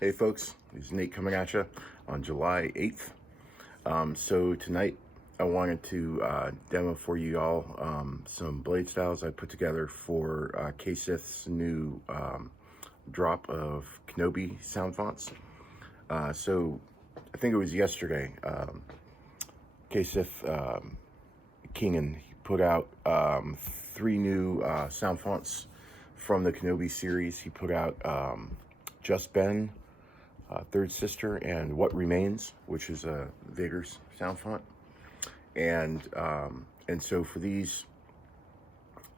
Hey folks, this is Nate coming at you on July 8th. So tonight I wanted to demo for you all some blade styles I put together for KSith's new drop of Kenobi Soundfonts. So I think it was yesterday, KSith Keenan put out 3 new Soundfonts from the Kenobi series. He put out JustBen, ThirdSister, and WhatRemains, which is Vader's sound font. And so for these,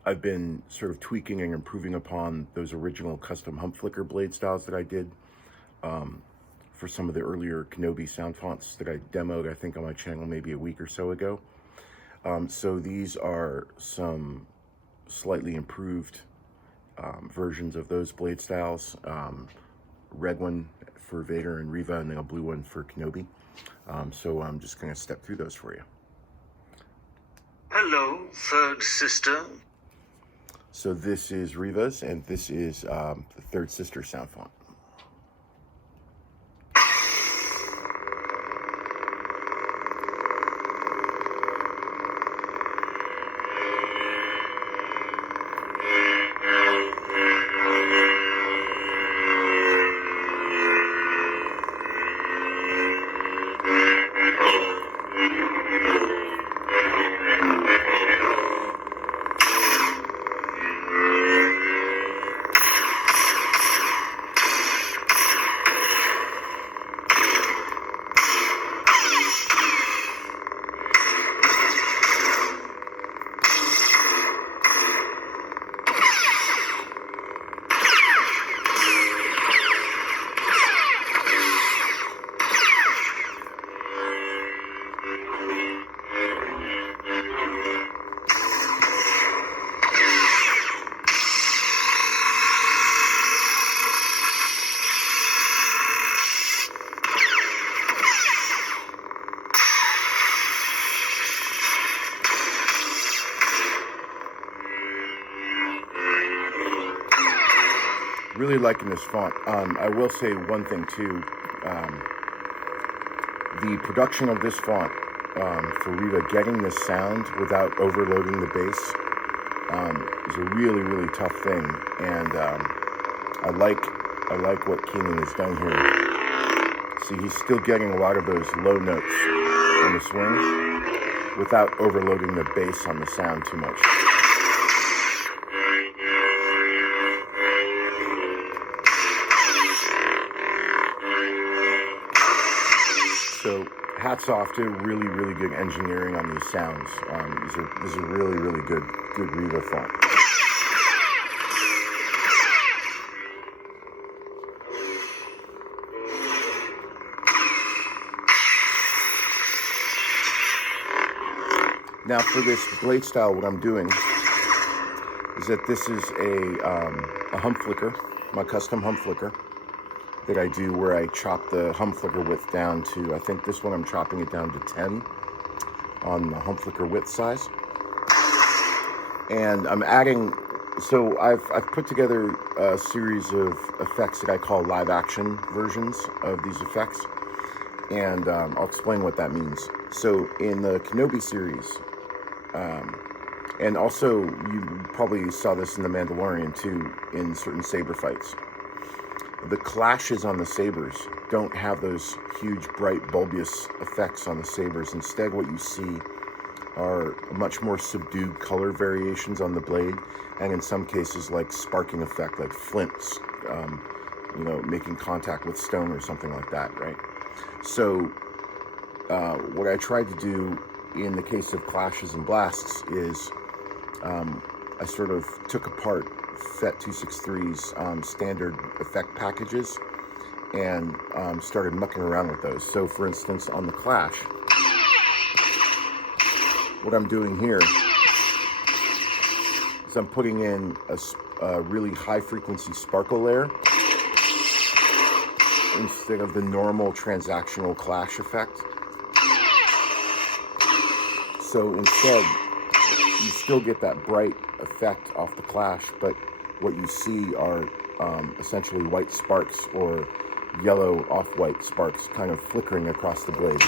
I've been sort of tweaking and improving upon those original custom humpflicker blade styles that I did for some of the earlier Kenobi sound fonts that I demoed, I think, on my channel maybe a week or so ago. So these are some slightly improved versions of those blade styles. Red one for Vader and Reva, and then a blue one for Kenobi. So I'm just going to step through those for you. Hello, ThirdSister. So this is Reva's, and this is the ThirdSister sound font. Really liking this font. I will say one thing too. The production of this font for Reva, getting this sound without overloading the bass, is a really tough thing. And I like what Keenan has done here. See, he's still getting a lot of those low notes on the swing without overloading the bass on the sound too much. So hats off to really good engineering on these sounds. This is a really good Reva font. Now for this blade style, what I'm doing is that this is a hump flicker, my custom hump flicker that I do, where I chop the hump flicker width down to, I think this one I'm chopping it down to 10 on the hump flicker width size. And I'm adding, so I've put together a series of effects that I call live action versions of these effects. And I'll explain what that means. So in the Kenobi series, and also you probably saw this in The Mandalorian too, in certain saber fights, the clashes on the sabers don't have those huge, bright, bulbous effects on the sabers. Instead, what you see are much more subdued color variations on the blade, and in some cases, like sparking effect, like flints, making contact with stone or something like that, right? So, what I tried to do in the case of clashes and blasts is I sort of took apart FET263's standard effect packages and started mucking around with those. So for instance, on the clash, what I'm doing here is I'm putting in a really high frequency sparkle layer instead of the normal transactional clash effect. So instead, you still get that bright effect off the clash, but what you see are essentially white sparks or yellow off-white sparks kind of flickering across the blade.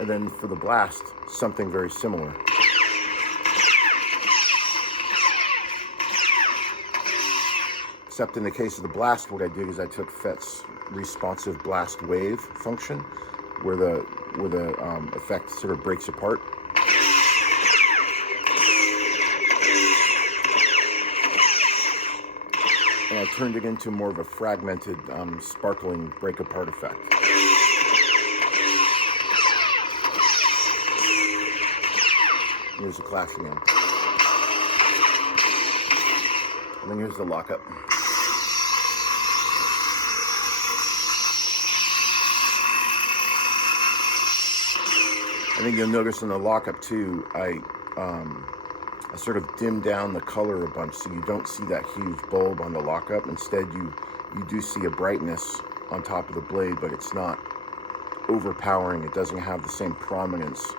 And then for the blast, something very similar. Except in the case of the blast, what I did is I took Fet's responsive blast wave function, where the effect sort of breaks apart. And I turned it into more of a fragmented, sparkling break apart effect. Here's the clash again. And then here's the lockup. I think you'll notice in the lockup too, I sort of dimmed down the color a bunch so you don't see that huge bulb on the lockup. Instead, you do see a brightness on top of the blade, but it's not overpowering. It doesn't have the same prominence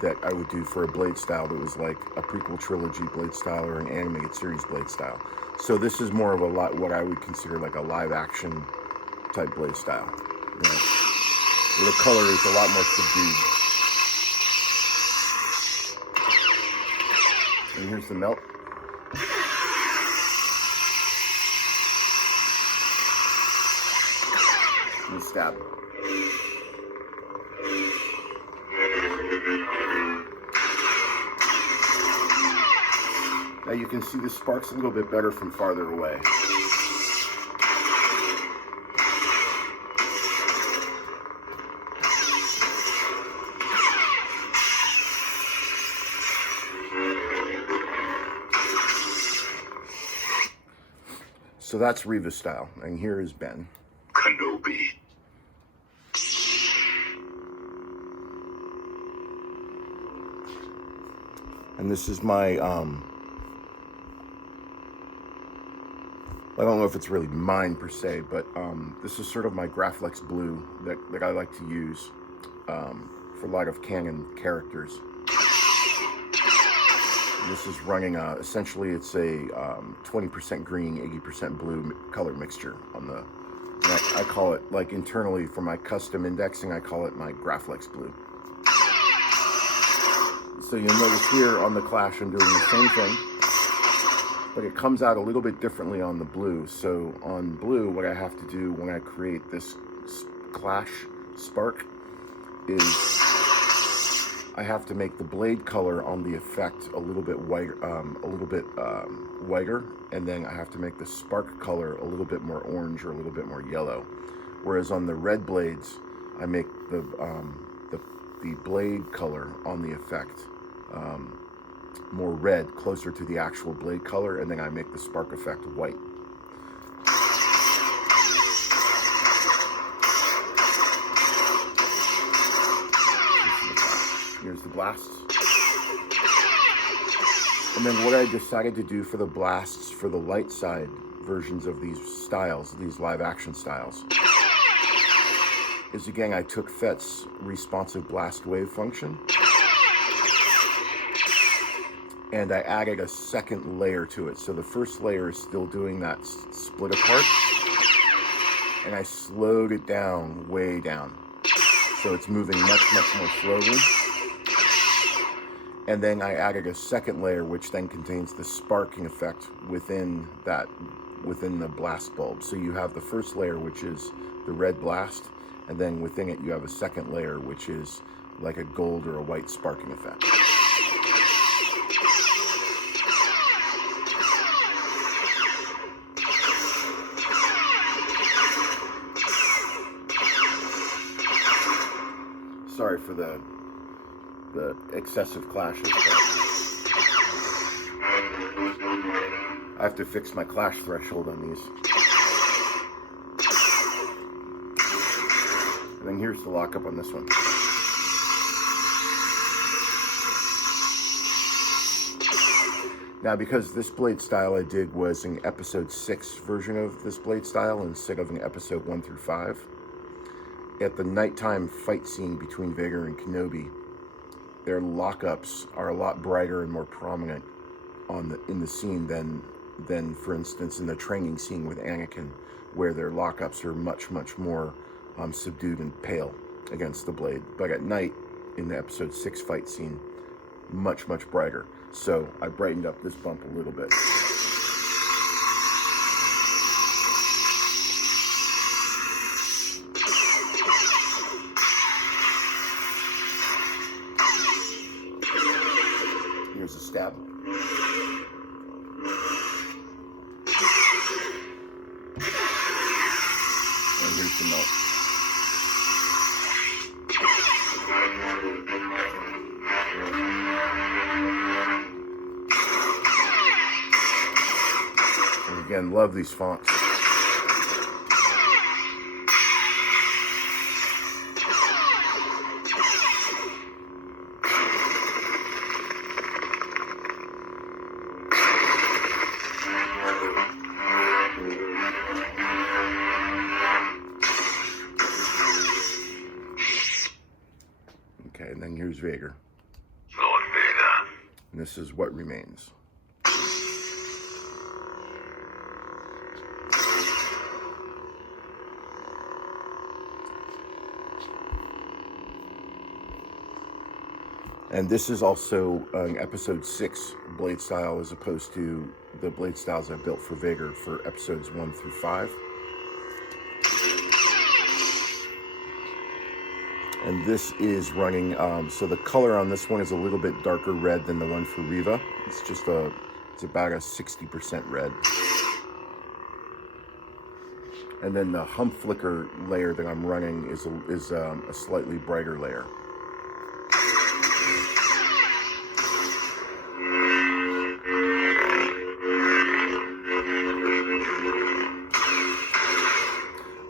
that I would do for a blade style that was like a prequel trilogy blade style or an animated series blade style. So this is more of what I would consider like a live action type blade style. You know, the color is a lot more subdued. And here's the melt. And the stab. Now you can see the sparks a little bit better from farther away. So that's Reva style, and here is Ben. Kenobi. And this is my, I don't know if it's really mine per se, but this is sort of my Graflex blue that I like to use for a lot of canon characters. This is running, essentially it's a 20% green, 80% blue color mixture on the, I call it, like internally for my custom indexing, I call it my Graflex blue. So you'll notice here on the Clash I'm doing the same thing, but it comes out a little bit differently on the blue. So on blue, what I have to do when I create this Clash spark is I have to make the blade color on the effect a little bit whiter, whiter, and then I have to make the spark color a little bit more orange or a little bit more yellow. Whereas on the red blades, I make the blade color on the effect more red, closer to the actual blade color, and then I make the spark effect white. Here's the blasts. And then what I decided to do for the blasts for the light side versions of these styles, these live action styles, is again, I took Fet's responsive blast wave function and I added a second layer to it. So the first layer is still doing that split apart, and I slowed it down, way down. So it's moving much, much more slowly. And then I added a second layer, which then contains the sparking effect within the blast bulb. So you have the first layer, which is the red blast, and then within it you have a second layer, which is like a gold or a white sparking effect. Sorry for the excessive clashes, but I have to fix my clash threshold on these. And then here's the lockup on this one. Now, because this blade style I did was an episode 6 version of this blade style instead of an episode 1 through 5, at the nighttime fight scene between Vader and Kenobi, their lockups are a lot brighter and more prominent in the scene than than, for instance, in the training scene with Anakin, where their lockups are much, much more subdued and pale against the blade. But at night, in the episode 6 fight scene, much, much brighter. So I brightened up this bump a little bit. Here's a stab. And here's the melt. And again, love these fonts. Okay, and then here's Vader. Lord Vader. And this is What Remains. And this is also an episode 6 blade style, as opposed to the blade styles I built for Vader for episodes 1 through 5. And this is running, so the color on this one is a little bit darker red than the one for Reva. It's about a 60% red. And then the humpflicker layer that I'm running is a slightly brighter layer.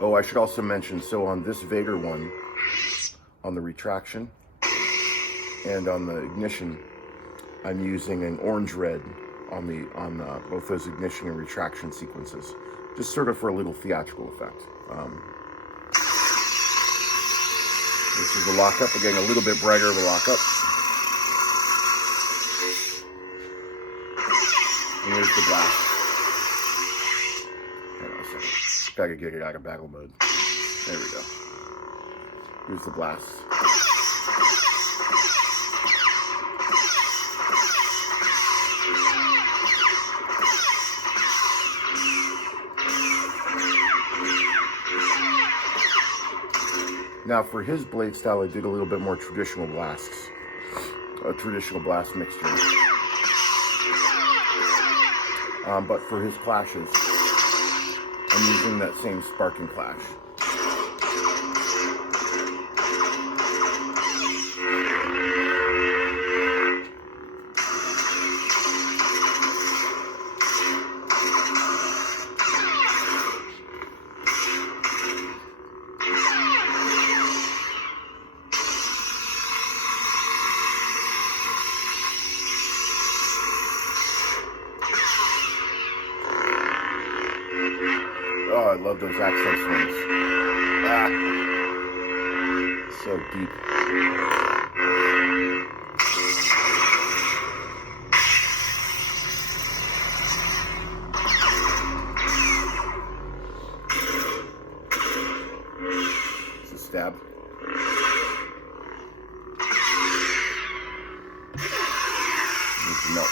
Oh, I should also mention, so on this Vader one, on the retraction and on the ignition, I'm using an orange red on both those ignition and retraction sequences, just sort of for a little theatrical effect. This is the lockup, again a little bit brighter of a lockup. And here's the blast. Hang on a second. Gotta get it out of battle mode. There we go. Here's the blast. Now for his blade style, I did a little bit more traditional blasts. A traditional blast mixture. But for his clashes, I'm using that same sparking clash. Oh, I love those accent swings. Ah, so deep. It's a stab. It's a melt.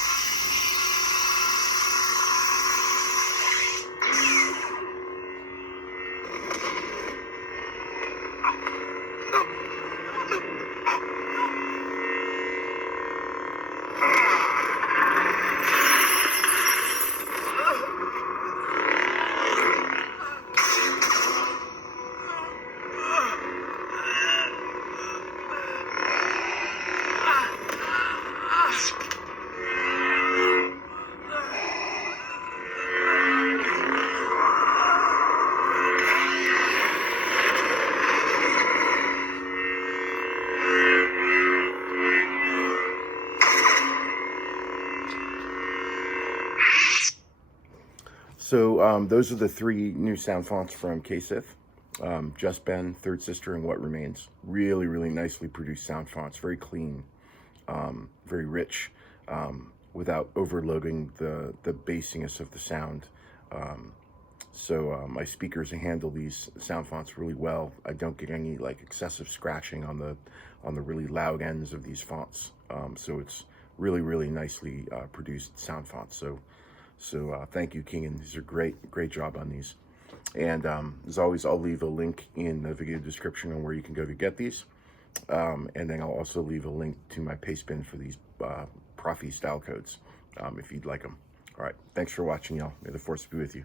So those are the 3 new sound fonts from KSith. JustBen, ThirdSister, and WhatRemains. Really, really nicely produced sound fonts. Very clean, very rich. without overloading the bassiness of the sound. My speakers handle these sound fonts really well. I don't get any like excessive scratching on the really loud ends of these fonts. So it's really nicely produced sound fonts. So thank you, Kingen. These are great job on these. And as always, I'll leave a link in the video description on where you can go to get these. And then I'll also leave a link to my pastebin for these Proffie style codes if you'd like them. All right, thanks for watching, y'all. May the force be with you.